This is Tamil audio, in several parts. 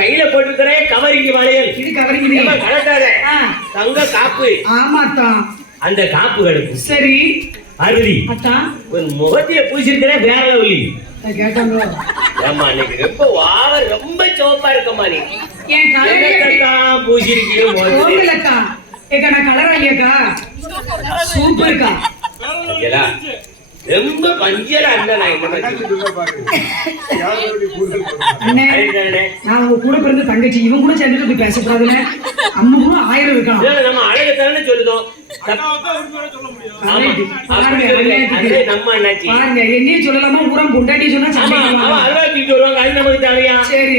கையில போட்டுக்கிற கவரிங்க வளையல் இது கவரிங்க கலட்டாத தங்க காப்பு. ஆமாத்தா. அந்த காப்புகளுக்கு சரி பார்வதி அத்தா உன் முகத்தில பூசிருக்கிற வேற லவ்லி கேட்டாங்களோ? ஏமா இன்னைக்கு ரொம்ப ரொம்ப சோப்பா இருக்கமா நீ. என் கலர் பூசிருக்கியோ போகலக்கா. ஏக்கா நான் கலர் இல்லையாக்கா? சூப்பர்க்கா. ரொம்ப பஞ்சலா இருந்தா நான் உங்க கூட பிறந்த தங்கச்சி இவன் கூட சேர்ந்துட்டு போய் பேசக்கூடாதுல. அம்மாவும் 1000 இருக்கான். நம்ம அழகத்தானே சொல்லுதோம். பாருங்க என்னையும் சொல்லலாமா ஊரம் பொண்டாட்டி சொன்னா சரி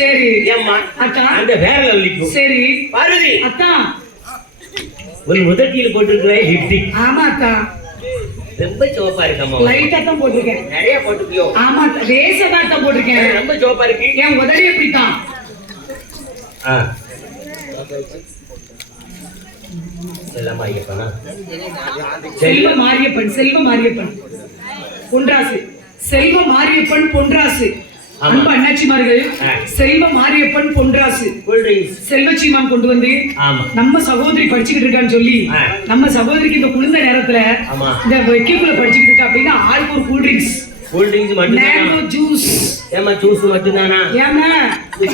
சரி அத்தா அந்த வேற லவ்லிக்கும் சரி பார்வதி அத்தா ஒரு முதட்டியில் போட்டிருக்கிற லிப்டிக். ஆமா அத்தா ரொம்ப சோப்பா இருக்கம்மா. லைட்டா தான் போட்டிருக்கேன். நிறைய போட்டுக்கியோ? ஆமா லேசா தான் போட்டிருக்கேன். ரொம்ப சோப்பா இருக்கு. என் உதடி எப்படித்தான் செல்வ மாரியப்பன் செல்வ மாரியப்பன் பொன்ராசு செல்வ மாரியப்பன் பொன்ராசு அன்பு அண்ணாச்சிமார்கள் செல்வ மாரியப்பன் பொன்ராசு செல்வச்சிமான் கொண்டு வந்து நம்ம சகோதரி படிச்சுக்கிட்டு இருக்கான்னு சொல்லி நம்ம சகோதரிக்கு இந்த குளிர்ந்த நேரத்துல இந்த வெக்கிக்குள்ள படிச்சுக்கிட்டு இருக்கா அப்படின்னா ஆளுக்கு ஒரு கூல்ட்ரிங்க்ஸ் மேங்கோ ஜூஸ். ஏமா ஜூஸ் மட்டும்தானா? ஏமா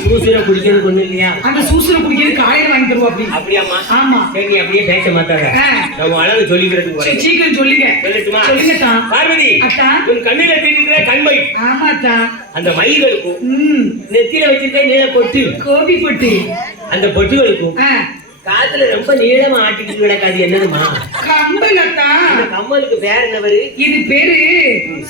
ஜூஸ்ல குடிக்கிறது ஒண்ணு இல்லையா? அந்த ஜூஸ்ல குடிக்கிறது காலையில வாங்கி தருவோம். அப்படி அப்படியாமா? ஆமா. சரி அப்படியே பேச மாட்டாங்க. நம்ம அளவு சொல்லிக்கிறதுக்கு போறேன். சீக்கிரம் சொல்லுங்க. சொல்லட்டுமா? சொல்லுங்க தா. பார்வதி அத்தா உன் கண்ணில தீர்க்கிற கண்மை. ஆமா தா. அந்த மைகளுக்கும் நெத்தியில வச்சிருக்க நீல பொட்டு கோபி பொட்டு அந்த பொட்டுகளுக்கும் காதுல ரொம்ப நீளமா ஆட்டிக்கிட்டு கிடக்காது என்னதுமா? கம்மல் அத்தா. இந்த கம்மலுக்கு பேர் என்னவரு? இது பேரு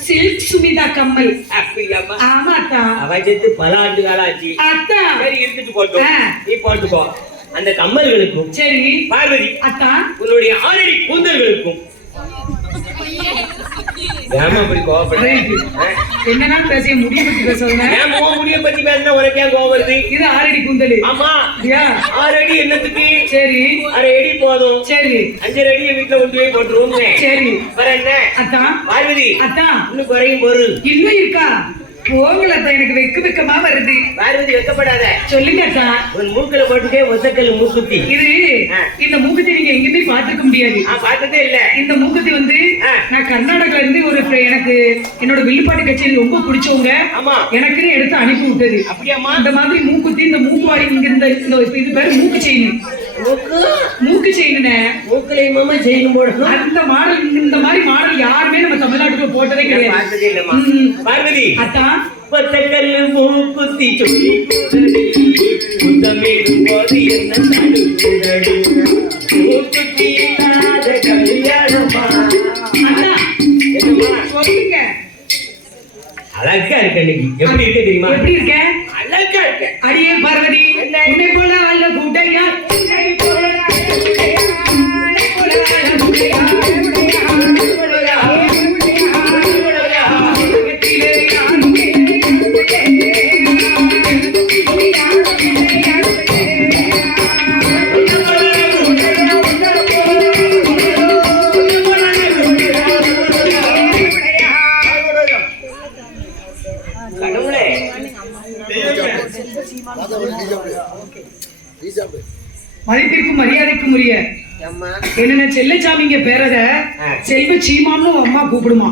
சில்க் சுமிதா கம்மல். அப்படியாமா? ஆமா அத்தா. அவஜத்து பல ஆண்டு காலம் ஆச்சு அத்தா. சரி இருந்துட்டு போட்டோம். நீ போட்டுக்கோ. அந்த கம்மல்களுக்கும் சரி பார்வதி அத்தா உன்னுடைய 6 அடி கூந்தல்களுக்கும் ஏமா அப்படி கோவப்படுறீங்க? என்னன்னா பேச முடிய பத்தி பேசுறீங்க? ஏன் முடிய பத்தி பேசினா உனக்கு ஏன் கோவம் வருது? இது 6 அடி கூந்தல். ஆமா 6 அடி என்னத்துக்கு? சரி 6 அடி போதும். சரி 5 அடியை வீட்டுல கொண்டு போய் போட்டுருவோம். சரி வேற என்ன அத்தா? பார்வதி அத்தா இன்னும் குறையும் பொருள் இன்னும் இருக்கா? போகல அத்தா எனக்கு வெக்கமா வருது. பார்வதி வெக்கப்படாத. சொல்லுங்க அத்தா. உன் மூக்குல போட்டுட்டே ஒத்தக்கல் மூக்குத்தி. இது இந்த மூக்குத்தி நீங்க எங்கேயுமே பார்த்திருக்க முடியாது. பார்த்ததே இல்ல. இந்த மூக்குத்தி வந்து நான் கர்நாடகால இருந்து ஒரு எனக்கு என்னோட வில்லுப்பாட்டு கச்சேரி ரொம்ப பிடிச்சவங்க எனக்குன்னு எடுத்து அனுப்பி விட்டது. அப்படியாமா? இந்த மாதிரி மூக்குத்தி இந்த மூக்குவாடி இங்க இந்த இது பேரு மூக்கு செயின். மூக்கு செயின்னு மூக்குலையுமா செயின் போடணும். அந்த மாடல் இந்த மாதிரி மாடல் யாருமே நம்ம தமிழ்நாட்டுக்குள்ள போட்டதே கிடையாது. பார்த்ததே இல்லம்மா. பார்வதி அத்தா ஒத்தக்கல் மூக்குத்தி சொல்லி முத்தமிடும் போது என்ன தடுக்குதடி மூக்குத்தி இல்லாத கல்யாணமா? என்னம்மா சொல்லுங்க. அழகா இருக்க இன்னைக்கு. எப்படி இருக்க தெரியுமா? எப்படி இருக்க? அழகா இருக்க. அடியே பார்வதி உன்னை போல அல்ல கூட்டையா மதிப்பிற்கும் மரியாதைக்கும் உரிய என்ன செல்லச்சாமிங்க பேரத செல்வ சீமான்னு அம்மா கூப்பிடுமா.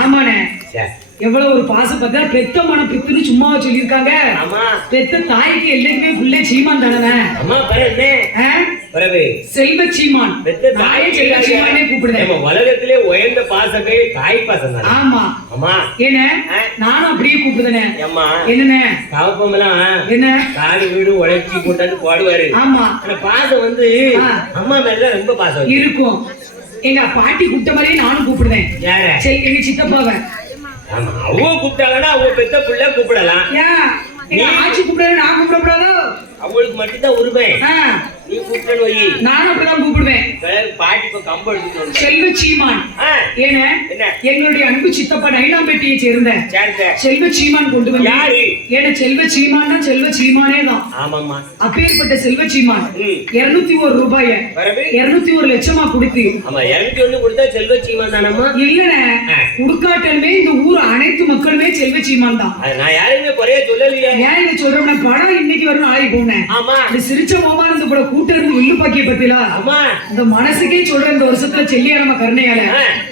ஆமாண்ணே எவ்வளவு ஒரு பாசம் பார்த்தா பெத்த மன பித்துன்னு சும்மாவா சொல்லியிருக்காங்க. பெத்த தாய்க்கு எல்லாருமே புள்ள சீமான் தானே. செல்வ சீமான் பெத்த தாயை செல்வ சீமானே கூப்பிடுறேன். உலகத்திலே உயர்ந்த பாசமே தாய் பாசம் தான். ஆமா ஆமா என்ன நானும் அப்படியே கூப்பிடுதேனே. என்னண்ணே கவப்பமெல்லாம் என்ன காடு வீடு உழைச்சி போட்டான்னு போடுவாரு. ஆமா அந்த பாசம் வந்து அம்மா மேல ரொம்ப பாசம் இருக்கும். எங்க பாட்டி கூப்பிட்ட மாதிரியே நானும் கூப்பிடுவேன். எங்க சித்தப்பாவை அவங்க கூப்பிட்டாங்கன்னா அவங்க பெத்த புள்ள கூப்பிடலாம். ஆட்சி கூப்பிட நான் கூப்பிடக்கூடாதோ? அவங்களுக்கு மட்டும்தான் உரிமை. நீ கூப்பிட்டேன்னு வை. நானும் அப்படிதான் கூப்பிடுவேன். பாட்டி இப்ப கம்பு எடுத்துட்டு வந்தேன். செல்வ சீமான். ஏன என்ன? எங்களுடைய அன்பு சித்தப்பா நைனாம்பேட்டையை சேர்ந்த சேர்ந்த செல்வ சீமான் கொண்டு வந்து. யாரு? ஏன செல்வ சீமான் தான், செல்வ சீமானே தான். ஆமாம்மா. அப்பேற்பட்ட செல்வ சீமான் 201 ரூபாய 201 லட்சமா கொடுத்து. ஆமா 201 கொடுத்தா செல்வ சீமான் தானம்மா? இல்லனே, குடுக்காட்டலுமே இந்த ஊர் அனைத்து மக்களுமே செல்வ சீமான் தான். நான் யாரையுமே குறைய சொல்லலையே. ஏன் இதை சொல்றோம்னா படம் இன்னைக்கு வரணும் ஆகி போனேன். ஆமா. இந்த சிரிச்ச மாமா இருந்து கூட கூட்ட இருந்து வில்லு பாக்கிய பத்திலா. ஆமா. இந்த மனசுக்கே சொல்ற இந்த வருஷத்துல செல்லியாரமா கருணையால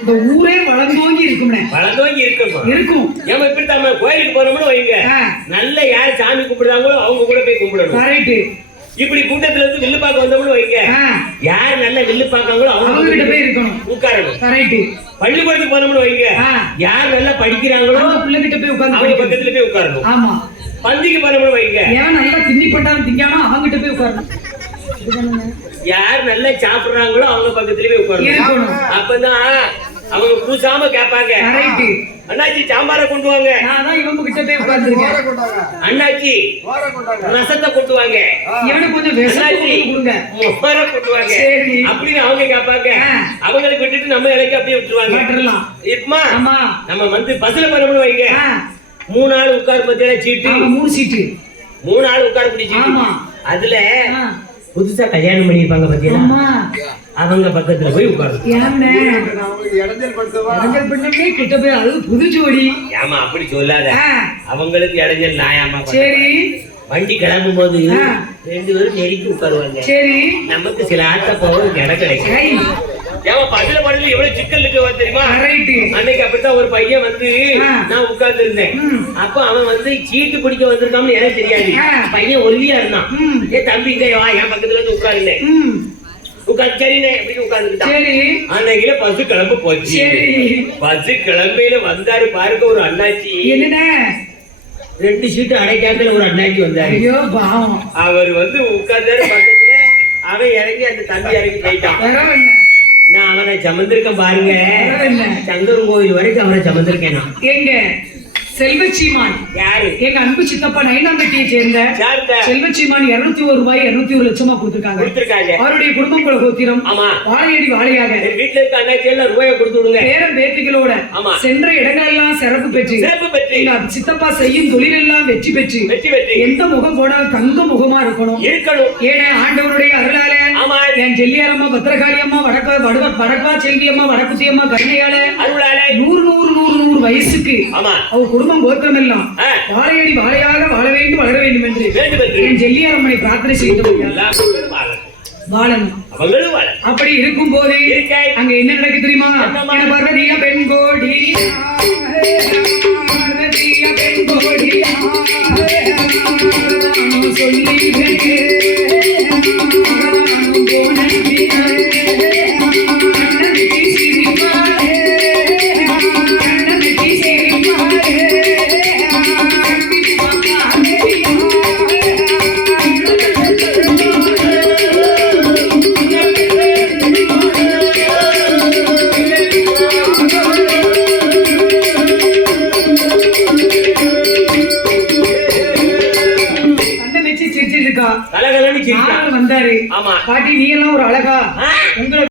இந்த ஊரே வளர்ந்தோங்கி இருக்கும்னே. வளர்ந்தோங்கி இருக்கும். ஏமா இப்படி நம்ம கோயிலுக்கு போறோம்னு வைங்க. நல்ல யார் சாமி கும்பிடுறாங்களோ அவங்க கூட போய் கும்பிடணும். கரெக்ட். இப்படி கூட்டத்துல இருந்து வில்லு பார்க்க வந்தோம்னு வைங்க. யார் நல்ல வில்லு பார்க்காங்களோ அவங்க கிட்ட போய் இருக்கணும், உட்காரணும். கரெக்ட். பள்ளிக்கூடத்துக்கு போனோம்னு வைங்க. யார் நல்லா படிக்கிறாங்களோ அந்த பிள்ளை கிட்ட போய் உட்கார்ந்து அவங்க பக்கத்துல போய் உட்காரணும். ஆமா. பந்திக்கு போனோம்னு வைங்க. ஏன் நல்லா திண்ணி பட்டாலும் திங்காம அவங்க கிட்ட போய் உட்காரணும். யார் நல்லா சாப்பிடுறாங்களோ அவங்க பக்கத்துல போய் உட்காரணும். அப்பதான் அவங்க பூசாம கேட்பாங்க. அண்ணாச்சி சாம்பார கொண்டு வாங்க. நான் தான் இவங்க கிட்ட போய் உட்கார்ந்திருக்கேன். அண்ணாச்சி ரசத்தை கொண்டு வாங்க. இவனுக்கு கொஞ்சம் வெசாச்சி கொடுங்க. மொஹர கொண்டு வாங்க. அப்படின்னு அவங்க கேட்பாங்க. அவங்களுக்கு விட்டுட்டு நம்ம இலைக்கு அப்படியே விட்டுருவாங்க. இப்பமா நம்ம வந்து பஸ்ல போறோம்னு வைங்க. 3 ஆள் உட்கார் பத்தியில சீட்டு. 3 சீட்டு. 3 ஆள் உட்கார் பிடி சீட்டு. அதுல புதுசா கல்யாணம் பண்ணிருப்பாங்க பத்தியா, அவங்க பக்கத்துல போய் உட்காரு. கிட்ட போய் அது புது ஜோடி. ஏமா அப்படி சொல்லாத, அவங்களுக்கு இடைஞ்சல் நாயாமா. சரி. வண்டி கிளம்பும் போது 2 பேரும் நெருக்கி உட்காருவாங்க. சரி. நமக்கு சில ஆட்ட போக இடம் கிடைக்கும். ஏமா பஸ்ல படல எவ்வளவு சிக்கல் இருக்கு தெரியுமா? அன்னைக்கு அப்படித்தான் ஒரு பையன் வந்து நான் உட்கார்ந்து இருந்தேன். அப்ப அவன் வந்து சீட்டு பிடிக்க வந்திருக்கான்னு எனக்கு தெரியாது. பையன் ஒல்லியா இருந்தான். ஏ தம்பி வா என் பக்கத்துல வந்து உட்காருந்தேன். சரிண்ணே அப்படின்னு உட்கார்ந்துட்டான். அன்னைக்குல பஸ் கிளம்ப போச்சு. பஸ் கிளம்பையில வந்தாரு பாருங்க ஒரு அண்ணாச்சி. என்ன 2 சீட்டு அடைக்காத்துல ஒரு அண்ணாச்சி வந்தாரு. அவர் வந்து உட்கார்ந்தாரு பக்கத்துல. அவன் இறங்கி அந்த தம்பி இறங்கி போயிட்டான். நான் அவனை சமந்திருக்கேன் பாருங்க. சங்கரன் கோயில் வரைக்கும் அவனை சமந்திருக்கேன். எங்க செல்வச்சீமான் யாரு? எங்க அன்பு சித்தப்பா நைனாம்பேட்டையை சேர்ந்த செல்வச்சீமான் 201 ரூபாய் 201 லட்சமா கொடுத்திருக்காங்க. அவருடைய குடும்பம் குல கோத்திரம். வாழையடி வாழையாக வீட்டுல இருக்க அண்ணாச்சி எல்லாம் ரூபாயை கொடுத்து விடுங்க. பேரன் பேத்திகளோட சென்ற இடங்களெல்லாம் சிறப்பு பெற்று எங்க சித்தப்பா செய்யும் தொழிலெல்லாம் வெற்றி பெற்று எந்த முகம் போனாலும் தங்க முகமா இருக்கணும். ஏன்னா ஆண்டவருடைய அருளால என் ஜெல்லியாரம்மா பத்திரகாளி அம்மா வடக்கா செல்வி அம்மா வடக்குத்தி அம்மா கருணையால அருளால 100 வயசுக்கு அவ குடும்பம் கோத்திரம் எல்லாம் வாழையடி வாழையாக வாழ வேண்டும் வளர வேண்டும் என்று என் ஜெல்லியாரம்மனை பிரார்த்தனை செய்து வாழணும். அப்படி இருக்கும் போது அங்க என்ன நடக்கு தெரியுமா? பர்வதிய பெண் கோடி வந்தாரு. பாட்டி நீ எல்லாம் ஒரு அழகா உங்களை